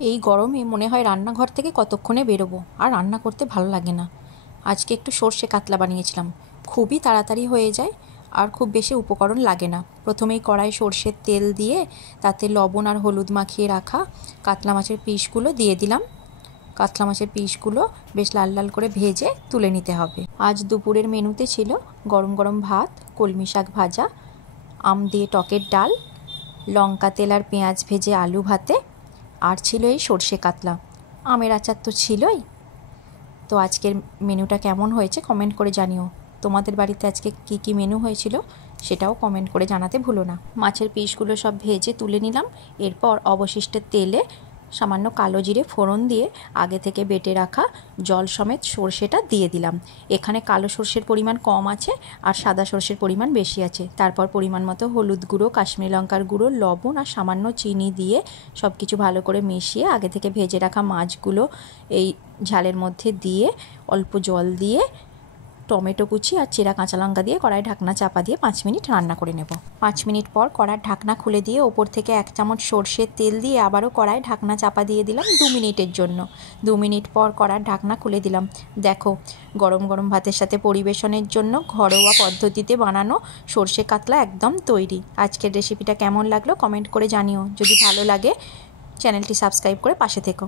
এই গরমে মনে হয় রান্নাঘর থেকে কতক্ষণে বেরোবো, আর রান্না করতে ভালো লাগে না। আজকে একটু সর্ষে কাতলা বানিয়েছিলাম, খুবই তাড়াতাড়ি হয়ে যায় আর খুব বেশি উপকরণ লাগে না। প্রথমেই কড়াই সর্ষের তেল দিয়ে তাতে লবণ আর হলুদ মাখিয়ে রাখা কাতলা মাছের পিসগুলো দিয়ে দিলাম। কাতলা মাছের পিসগুলো বেশ লাল লাল করে ভেজে তুলে নিতে হবে। আজ দুপুরের মেনুতে ছিল গরম গরম ভাত, কলমি শাক ভাজা, আম দিয়ে টকের ডাল, লঙ্কা তেল আর পেঁয়াজ ভেজে আলু ভাতে, আর ছিল এই সর্ষে কাতলা। আমের আচার তো ছিলই। তো আজকের মেনুটা কেমন হয়েছে কমেন্ট করে জানিও। তোমাদের বাড়িতে আজকে কি কি মেনু হয়েছিল সেটাও কমেন্ট করে জানাতে ভুলো না। মাছের পিসগুলো সব ভেজে তুলে নিলাম। এরপর অবশিষ্ট তেলে সামান্য কালো জিরে ফোড়ন দিয়ে আগে থেকে বেটে রাখা জল সমেত সর্ষেটা দিয়ে দিলাম। এখানে কালো সর্ষের পরিমাণ কম আছে আর সাদা সর্ষের পরিমাণ বেশি আছে। তারপর পরিমাণ মতো হলুদ গুঁড়ো, কাশ্মীরি লঙ্কার গুঁড়ো, লবণ আর সামান্য চিনি দিয়ে সব কিছু ভালো করে মিশিয়ে আগে থেকে ভেজে রাখা মাছগুলো এই ঝালের মধ্যে দিয়ে অল্প জল দিয়ে টমেটো কুচি আর চেরা কাঁচা লঙ্কা দিয়ে কড়াই ঢাকনা চাপা দিয়ে 5 মিনিট রান্না করে নেব। 5 মিনিট পর কড়ার ঢাকনা খুলে দিয়ে ওপর থেকে 1 চামচ সর্ষের তেল দিয়ে আবারও কড়াই ঢাকনা চাপা দিয়ে দিলাম 2 মিনিটের জন্য। 2 মিনিট পর কড়ার ঢাকনা খুলে দিলাম। দেখো, গরম গরম ভাতের সাথে পরিবেশনের জন্য ঘরোয়া পদ্ধতিতে বানানো সর্ষে কাতলা একদম তৈরি। আজকের রেসিপিটা কেমন লাগলো কমেন্ট করে জানিও। যদি ভালো লাগে চ্যানেলটি সাবস্ক্রাইব করে পাশে থেকো।